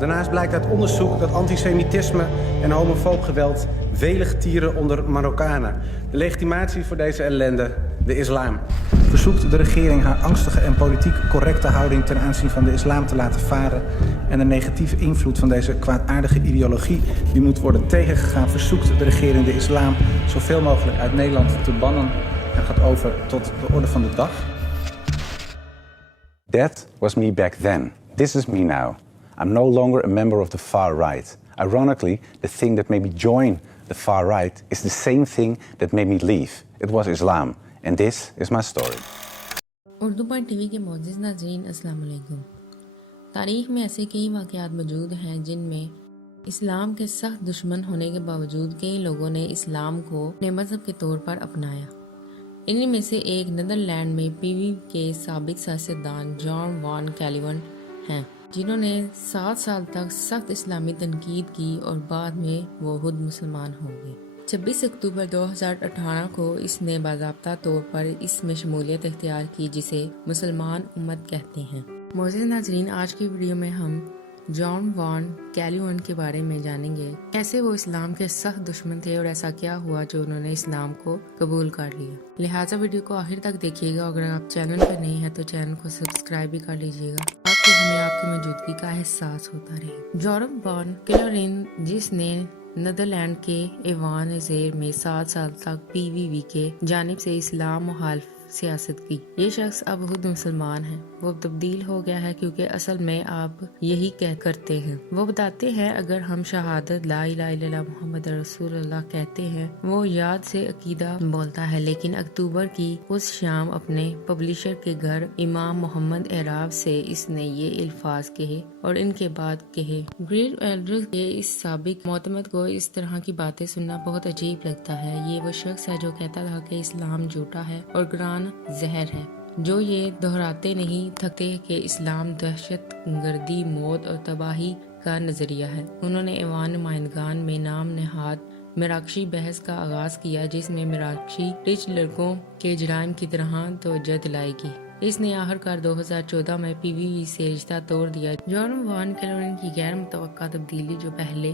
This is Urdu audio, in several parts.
Daarnaast blijkt uit onderzoek dat antisemitisme en homofoob geweld velen tieren onder Marokkanen. De legitimatie voor deze ellende, de islam. Verzoekt de regering haar angstige en politiek correcte houding ten aanzien van de islam te laten varen en de negatieve invloed van deze kwaadaardige ideologie die moet worden tegengegaan, verzoekt de regering de islam zoveel mogelijk uit Nederland te bannen en gaat over tot de orde van de dag. That was me back then. This is me now. I'm no longer a member of the far right. Ironically, the thing that made me join the far right is the same thing that made me leave. It was Islam. And this is my story. Urdu per T V کے معزز ناظرین السلام علیکم۔ تاریخ میں ایسے کئی واقعات موجود ہیں جن میں اسلام کے سخت دشمن ہونے کے باوجود کئی لوگوں نے اسلام کو اپنے مذہب کے طور پر اپنایا۔ انہی میں سے ایک نیدرلینڈ میں پی وی کے سابق سیاستدان جان وان کیلیون ہیں، جنہوں نے 7 سال تک سخت اسلامی تنقید کی اور بعد میں وہ خود مسلمان ہو گئے۔ 26 اکتوبر 2018 کو اس نے باضابطہ طور پر اس میں شمولیت اختیار کی جسے مسلمان امت کہتے ہیں۔ معزز ناظرین، آج کی ویڈیو میں ہم جان وان کیلیون کے بارے میں جانیں گے، کیسے وہ اسلام کے سخت دشمن تھے اور ایسا کیا ہوا جو انہوں نے اسلام کو قبول کر لیا۔ لہٰذا ویڈیو کو آخر تک دیکھیے گا، اگر آپ چینل پر نہیں ہیں تو چینل کو سبسکرائب بھی کر لیجیے گا تاکہ ہمیں آپ کی موجودگی کا احساس ہوتا رہے۔ جان وان کیلیون، جس نے نیدرلینڈ کے ایوان زیر میں 7 سال تک پی وی وی کے جانب سے اسلام مخالف سیاست کی، یہ شخص اب خود مسلمان ہے۔ وہ تبدیل ہو گیا ہے کیونکہ اصل میں آپ یہی کرتے ہیں۔ وہ بتاتے ہیں اگر ہم شہادت لا الہ الا اللہ محمد رسول اللہ کہتے ہیں، وہ یاد سے عقیدہ بولتا ہے، لیکن اکتوبر کی اس شام اپنے پبلشر کے گھر امام محمد اعراب سے اس نے یہ الفاظ کہے اور ان کے بعد کہے۔ گریٹ ایلڈر کے اس سابق معتمد کو اس طرح کی باتیں سننا بہت عجیب لگتا ہے۔ یہ وہ شخص ہے جو کہتا تھا کہ اسلام جھوٹا ہے اور قرآن زہر ہے، جو یہ دہراتے نہیں تھکتے کہ اسلام دہشت گردی، موت اور تباہی کا نظریہ ہے۔ انہوں نے ایوان نمائندگان میں نام نہاد میراکشی بحث کا آغاز کیا، جس میں میراکشی رچ لڑکوں کے جرائم کی طرح توجہ دلائے گی۔ اس نے آخرکار 2014 میں پی وی وی سے رشتہ توڑ دیا۔ جان وان کیلیون کی غیر متوقع تبدیلی، جو پہلے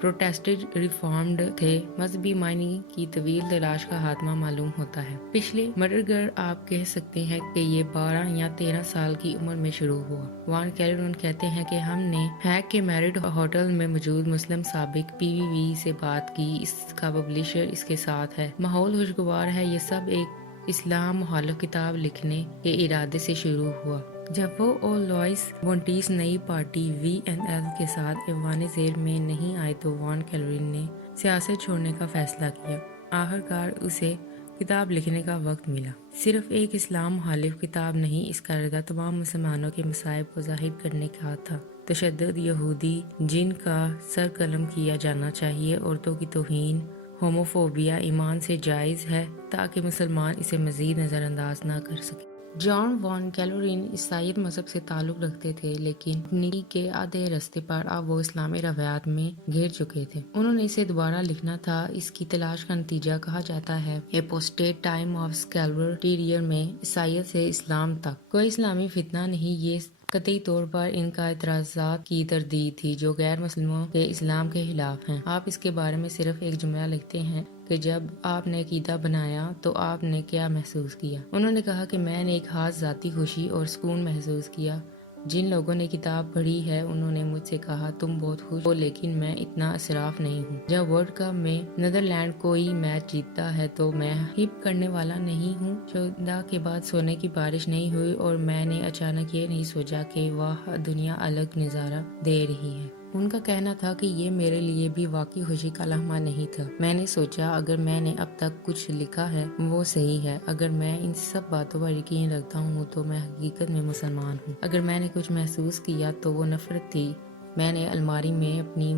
پروٹیسٹنٹ ریفارمڈ تھے، مذہبی معنی کی طویل تلاش کا خاتمہ معلوم ہوتا ہے۔ پچھلے مرڈر آپ کہہ سکتے ہیں کہ یہ 12 یا 13 سال کی عمر میں شروع ہوا۔ وان کیلیون کہتے ہیں کہ ہم نے ہیک کے میرٹ ہوٹل میں موجود مسلم سابق پی وی وی سے بات کی، اس کا پبلشر اس کے ساتھ ہے، ماحول خوشگوار ہے، یہ سب ایک اسلام مخالف کتاب لکھنے کے ارادے سے شروع ہوا۔ جب وہ اور لوئس وونٹیس نئی پارٹی وی این ایل کے ساتھ ایوان زیر میں نہیں آئے تو وان کیلیون نے سیاست چھوڑنے کا فیصلہ کیا۔ آخرکار اسے کتاب لکھنے کا وقت ملا۔ صرف ایک اسلام مخالف کتاب نہیں، اس کا ارادہ تمام مسلمانوں کے مصائب کو ظاہر کرنے کا تھا۔ تشدد، یہودی جن کا سر قلم کیا جانا چاہیے، عورتوں کی توہین، ہوموفوبیا ایمان سے جائز ہے تاکہ مسلمان اسے مزید نظر انداز نہ کر سکے۔ جان وان کیلیون عیسائیت مذہب سے تعلق رکھتے تھے، لیکن اپنی کے آدھے راستے پر اب وہ اسلامی روایات میں گھر چکے تھے۔ انہوں نے اسے دوبارہ لکھنا تھا۔ اس کی تلاش کا نتیجہ کہا جاتا ہے اپوسٹیٹ ٹائم آف اسکیلور ٹیریئر میں عیسائیت سے اسلام تک کوئی اسلامی فتنہ نہیں۔ یہ قطعی طور پر ان کا اعتراضات کی تردید تھی جو غیر مسلموں کے اسلام کے خلاف ہیں۔ آپ اس کے بارے میں صرف ایک جملہ لکھتے ہیں کہ جب آپ نے عقیدہ بنایا تو آپ نے کیا محسوس کیا۔ انہوں نے کہا کہ میں نے ایک خاص ذاتی خوشی اور سکون محسوس کیا۔ جن لوگوں نے کتاب پڑھی ہے انہوں نے مجھ سے کہا تم بہت خوش ہو، لیکن میں اتنا اسراف نہیں ہوں۔ جب ورلڈ کپ میں نیدرلینڈ کوئی میچ جیتتا ہے تو میں ہپ کرنے والا نہیں ہوں۔ شہداء کے بعد سونے کی بارش نہیں ہوئی اور میں نے اچانک یہ نہیں سوچا کہ واہ دنیا الگ نظارہ دے رہی ہے۔ ان کا کہنا تھا کہ یہ میرے لیے بھی واقعی خوشی کا لمحہ نہیں تھا۔ میں نے سوچا اگر میں نے اب تک کچھ لکھا ہے وہ صحیح ہے، اگر میں ان سب باتوں پر یقین رکھتا ہوں تو میں حقیقت میں مسلمان ہوں۔ اگر میں نے کچھ محسوس کیا تو وہ نفرت تھی۔ میں نے الماری میں اپنی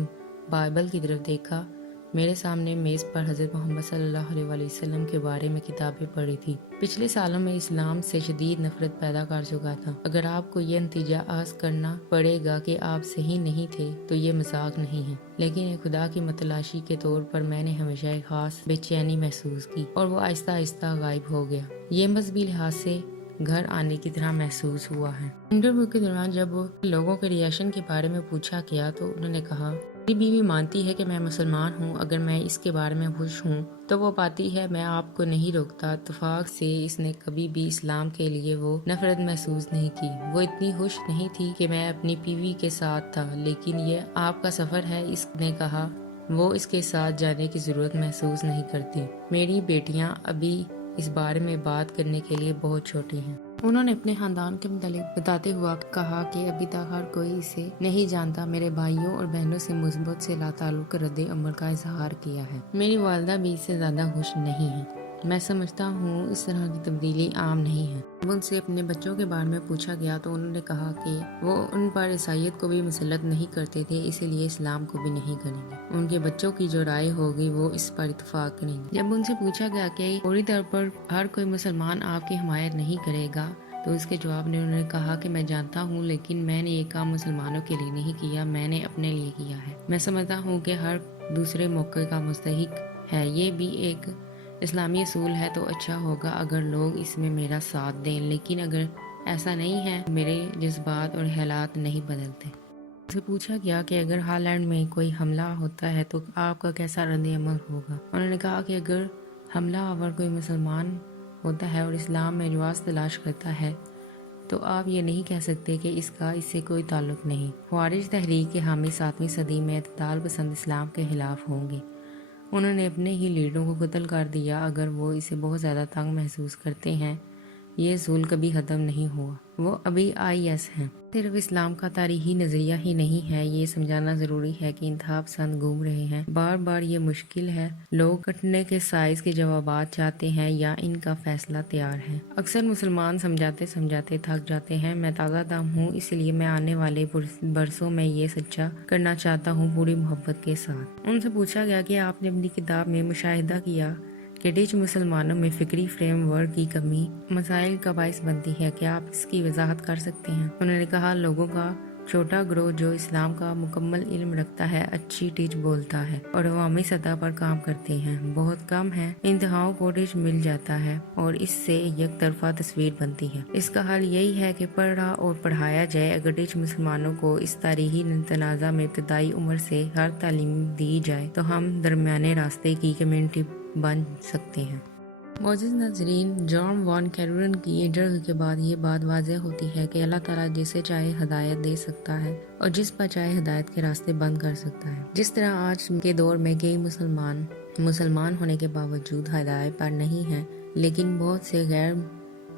بائبل کی طرف دیکھا، میرے سامنے میز پر حضرت محمد صلی اللہ علیہ وآلہ وسلم کے بارے میں کتابیں پڑھی تھی۔ پچھلے سالوں میں اسلام سے شدید نفرت پیدا کر چکا تھا۔ اگر آپ کو یہ نتیجہ اخذ کرنا پڑے گا کہ آپ صحیح نہیں تھے تو یہ مذاق نہیں ہے، لیکن ایک خدا کی متلاشی کے طور پر میں نے ہمیشہ ایک خاص بے چینی محسوس کی اور وہ آہستہ آہستہ غائب ہو گیا۔ یہ مذہبی لحاظ سے گھر آنے کی طرح محسوس ہوا ہے۔ انٹرویو کے دوران جب لوگوں کے ریئیکشن کے بارے میں پوچھا گیا تو انہوں نے کہا، میری بیوی مانتی ہے کہ میں مسلمان ہوں، اگر میں اس کے بارے میں خوش ہوں تو وہ پاتی ہے، میں آپ کو نہیں روکتا۔ اتفاق سے اس نے کبھی بھی اسلام کے لیے وہ نفرت محسوس نہیں کی۔ وہ اتنی خوش نہیں تھی کہ میں اپنی بیوی کے ساتھ تھا، لیکن یہ آپ کا سفر ہے، اس نے کہا۔ وہ اس کے ساتھ جانے کی ضرورت محسوس نہیں کرتی۔ میری بیٹیاں ابھی اس بارے میں بات کرنے کے لیے بہت چھوٹی ہیں۔ انہوں نے اپنے خاندان کے متعلق بتاتے ہوا کہا کہ ابھی تک ہر کوئی اسے نہیں جانتا۔ میرے بھائیوں اور بہنوں سے مثبت سے لاتعلق رد عمل کا اظہار کیا ہے۔ میری والدہ بھی اس سے زیادہ خوش نہیں ہیں۔ میں سمجھتا ہوں اس طرح کی تبدیلی عام نہیں ہے۔ جب ان سے اپنے بچوں کے بارے میں پوچھا گیا تو انہوں نے کہا کہ وہ ان پر عیسائیت کو بھی مسلط نہیں کرتے تھے، اسی لیے اسلام کو بھی نہیں کریں گے۔ ان کے بچوں کی جو رائے ہوگی وہ اس پر اتفاق کریں گے۔ جب ان سے پوچھا گیا کہ فوری طور پر ہر کوئی مسلمان آپ کی حمایت نہیں کرے گا تو اس کے جواب میں انہوں نے کہا کہ میں جانتا ہوں، لیکن میں نے یہ کام مسلمانوں کے لیے نہیں کیا، میں نے اپنے لیے کیا ہے۔ میں سمجھتا ہوں کہ ہر دوسرے موقع کا مستحق ہے، یہ بھی ایک اسلامی اصول ہے، تو اچھا ہوگا اگر لوگ اس میں میرا ساتھ دیں، لیکن اگر ایسا نہیں ہے میرے جذبات اور حالات نہیں بدلتے۔ سے پوچھا گیا کہ اگر ہالینڈ میں کوئی حملہ ہوتا ہے تو آپ کا کیسا رد عمل ہوگا؟ انہوں نے کہا کہ اگر حملہ آور کوئی مسلمان ہوتا ہے اور اسلام میں رواج تلاش کرتا ہے تو آپ یہ نہیں کہہ سکتے کہ اس کا اس سے کوئی تعلق نہیں۔ خوارج تحریک کے حامی 7ویں صدی میں اعتدال پسند اسلام کے خلاف ہوں گے۔ انہوں نے اپنے ہی لیڈروں کو قتل کر دیا۔ اگر وہ اسے بہت زیادہ تنگ محسوس کرتے ہیں، یہ اصول کبھی ختم نہیں ہوا۔ وہ ابھی IS ہیں۔ صرف اسلام کا تاریخی نظریہ ہی نہیں ہے، یہ سمجھانا ضروری ہے کہ انتہا پسند گھوم رہے ہیں۔ بار بار یہ مشکل ہے، لوگ کٹنے کے سائز کے جوابات چاہتے ہیں یا ان کا فیصلہ تیار ہے۔ اکثر مسلمان سمجھاتے سمجھاتے تھک جاتے ہیں۔ میں تازہ دم ہوں، اس لیے میں آنے والے برسوں میں یہ سچا کرنا چاہتا ہوں، پوری محبت کے ساتھ۔ ان سے پوچھا گیا کہ آپ نے اپنی کتاب میں مشاہدہ کیا کہ ڈچ مسلمانوں میں فکری فریم ورک کی کمی مسائل کا باعث بنتی ہے، کیا آپ اس کی وضاحت کر سکتے ہیں؟ انہوں نے کہا، لوگوں کا چھوٹا گروہ جو اسلام کا مکمل علم رکھتا ہے، اچھی ڈچ بولتا ہے اور عوامی سطح پر کام کرتے ہیں، بہت کم ہے۔ انتہاؤں کو ڈچ مل جاتا ہے اور اس سے یک طرفہ تصویر بنتی ہے۔ اس کا حل یہی ہے کہ پڑھا اور پڑھایا جائے۔ اگر ڈچ مسلمانوں کو اس تاریخی تنازع میں ابتدائی عمر سے ہر تعلیم دی جائے تو ہم درمیانے راستے کی کمیونٹی بن سکتے ہیں۔ معزز ناظرین، جان وان کیرورن کی انٹرویو کے بعد یہ بات واضح ہوتی ہے کہ اللہ تعالیٰ جسے چاہے ہدایت دے سکتا ہے اور جس پر چاہے ہدایت کے راستے بند کر سکتا ہے۔ جس طرح آج کے دور میں کئی مسلمان ہونے کے باوجود ہدایت پر نہیں ہیں، لیکن بہت سے غیر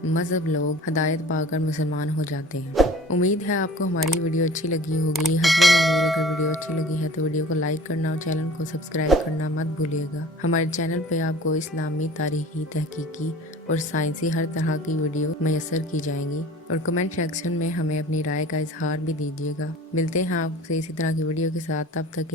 مذہب لوگ ہدایت پا کر مسلمان ہو جاتے ہیں۔ امید ہے آپ کو ہماری ویڈیو اچھی لگی ہوگی۔ حسب معمول اگر ویڈیو اچھی لگی ہے تو ویڈیو کو لائک کرنا اور چینل کو سبسکرائب کرنا مت بھولیے گا۔ ہمارے چینل پہ آپ کو اسلامی، تاریخی، تحقیقی اور سائنسی ہر طرح کی ویڈیو میسر کی جائیں گی، اور کمنٹ سیکشن میں ہمیں اپنی رائے کا اظہار بھی دیجیے گا۔ ملتے ہیں آپ سے اسی طرح کی ویڈیو کے ساتھ، تب تک